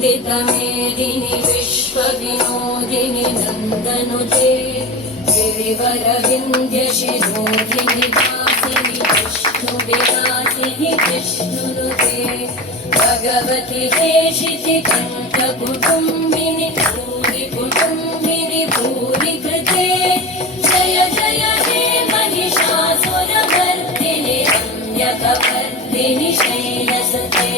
वन्दितमेदिनि विश्वविनोदिनि नन्दनुते गिरिवरविन्द्यशिरोधिनि वासिनि विष्णुविलासिनि विष्णुनुते भगवति देशिति कण्ठकुटुम्बिनि भूरि कुटुम्बिनि भूरि कृते जय जय हे महिषासुरमर्दिनि रम्यकवर्दिनि शैलसुते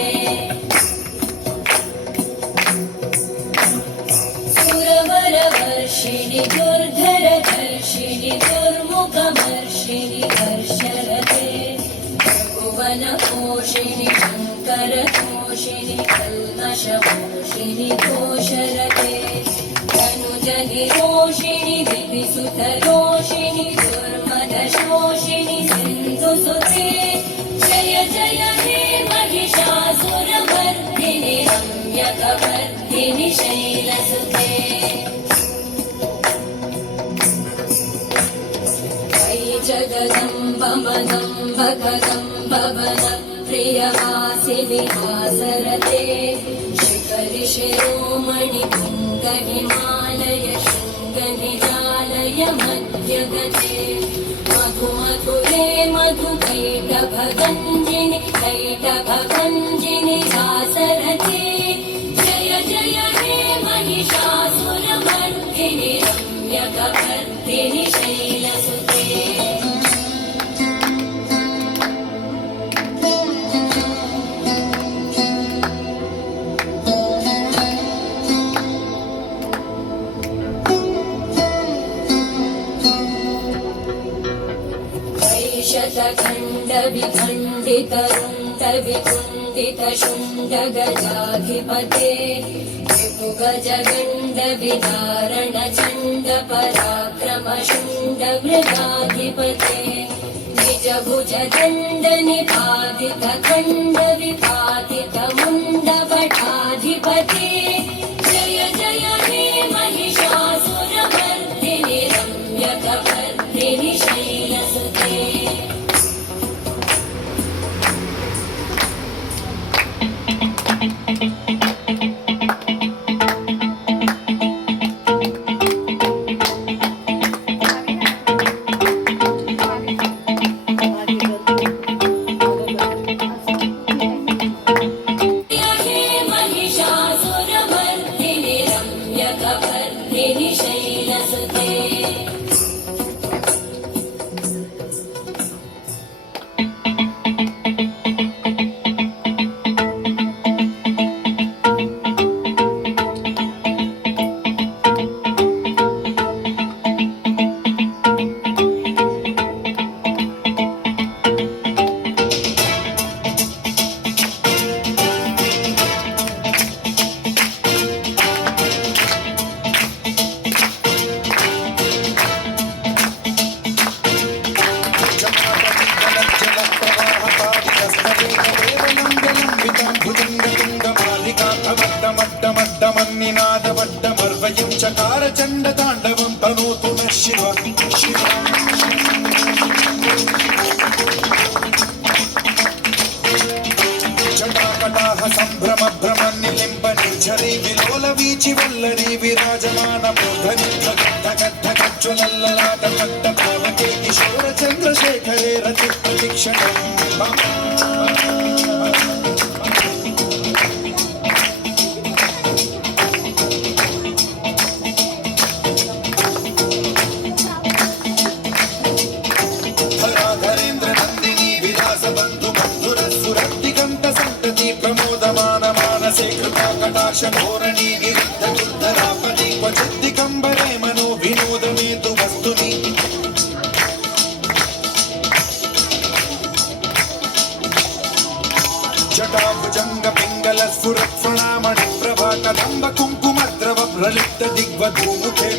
सुरवरवर्षिणि दुर्धरधर्षिणि दुर्मुखमर्षिणि हर्षरते भुवनपोषिणि शङ्करतोषिणि कल्मषपोषिणि घोषरते तनुजनिरोषिणि दिविसुतरोषिणि दुर्मदशोषिणि सिन्धुसुते जय जय हे महिषासुरमर्दिनि रम्यकवर्दिनि शैलसुते जगदम्ब मदम्ब कदम्ब वनप्रियवासिनि हासरते शिखरि शिरोमणि तुङ्गहिमालय शृङ्गनिजालय मध्यगते मधुमधुरे मधुकैटभगञ्जिनि कैटभगञ्जिनि हासरते जय जय हे महिषासुरमर्दिनि रम्यकवर्दिनि शैलसुते शतखण्डविखण्डितरुण्डविकुण्डितशुण्डगजाधिपते विपुगजगण्डविदारणचण्ड पराक्रमशुण्डमृगाधिपते निजभुजदण्डनिपातितखण्डविपातितमुण्डभटाधिपते जय जय हे महिषासुरमर्दिनि रम्यकवर्दिनि शैलसुते मड्डमर्वयं चकार चण्डताण्डवं तनोतु नः शिव जटाकटाह सम्भ्रम भ्रमनिलिम्ब निर्झरी विलोल वीचि वल्लरी विराजमान मूर्धनि धगद्धगज्ज्वलल्ललाट पट्ट पावके किशोर चन्द्रशेखरे रति प्रतीक्षणम् घोरणी निरुद्ध दुर्धरापति क्वचिद्दिगम्बरे मनो विनोदमेतु वस्तुनि जटाभुजंग पिंगल स्फुरत्फणामणि प्रभा कदम्ब कुङ्कुमद्रव प्रलिप्त दिग्वधूमुखे